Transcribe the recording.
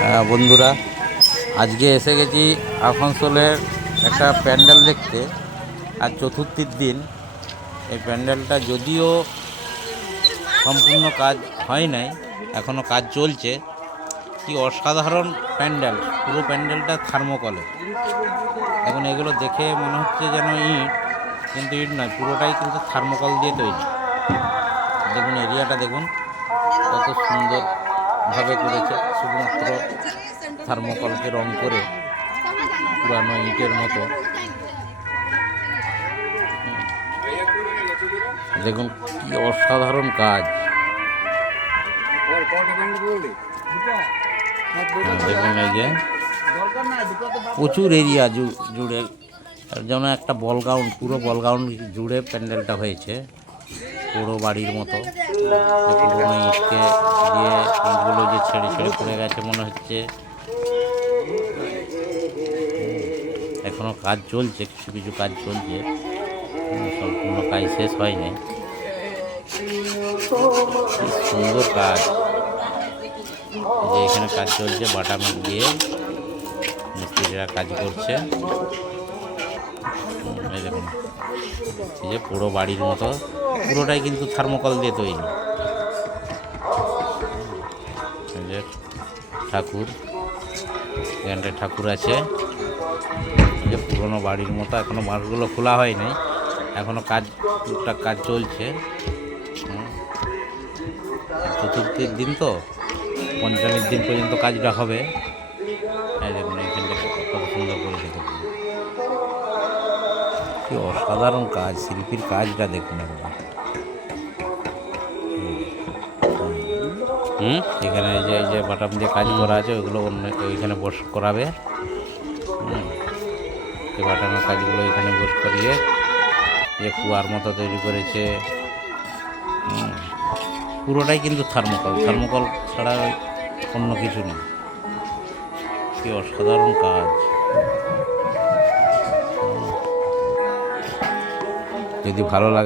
হ্যাঁ, বন্ধুরা আজকে এসে গেছি আসানসোলের একটা প্যান্ডেল দেখতে। আর চতুর্থীর দিন এই প্যান্ডেলটা যদিও সম্পূর্ণ কাজ হয় নাই এখনও কাজ চলছে। কি অসাধারণ প্যান্ডেল পুরো প্যান্ডেলটা থার্মোকলে। এখন এগুলো দেখে মনে হচ্ছে যেন ইট কিন্তু ইট নয় পুরোটাই কিন্তু থার্মোকল দিয়ে তৈরি। দেখুন এরিয়াটা দেখুন কত সুন্দরভাবে করেছে, শুধুমাত্র থার্মোকলকে রং করে পুরানো ইটের মতো। দেখুন, কি অসাধারণ কাজ। দেখুন এই যে, প্রচুর এরিয়া জুড়ে যেন একটা বল গ্রাউন্ড, পুরো বল গ্রাউন্ড জুড়ে প্যান্ডেলটা হয়েছে, পুরো বাড়ির মতো। দিয়ে ইটগুলো যে ছেড়ে ছেড়ে পড়ে গেছে মনে হচ্ছে। এখনও কাজ চলছে, কিছু কিছু কাজ চলছে। সম্পূর্ণ কাজ শেষ হয়নি। সুন্দর কাজ। যে এখানে কাজ চলছে বাটাম দিয়ে। মিস্ত্রিরা কাজ করছে। দেখুন, এই যে পুরো বাড়ির মতো। পুরোটাই কিন্তু থার্মোকল দিয়ে তৈরি। ঠাকুর। এখানটায় ঠাকুর আছে। যে পুরোনো বাড়ির মতো, এখনও বাঁশগুলো খোলা হয়নি। এখনও কাজ, টুকটাক কাজ চলছে। চতুর্থীর দিন তো, পঞ্চমীর দিন পর্যন্ত কাজটা হবে। দেখুন এইখানটা কত সুন্দর করেছে দেখুন। কি অসাধারণ কাজ, শিল্পীর কাজটা দেখুন একবার। হুম, এখানে যে, এই যে বাটাম দিয়ে কাজ করা আছে ওইগুলো অন্য ওইখানে বস, করাবে। হুম, এই বাটামের কাজগুলো এখানে বস করিয়ে যে কুয়ার মতো তৈরি করেছে। পুরোটাই কিন্তু থার্মোকল। থার্মোকল ছাড়া অন্য কিছু নেই কি অসাধারণ কাজ। যদি ভালো লাগে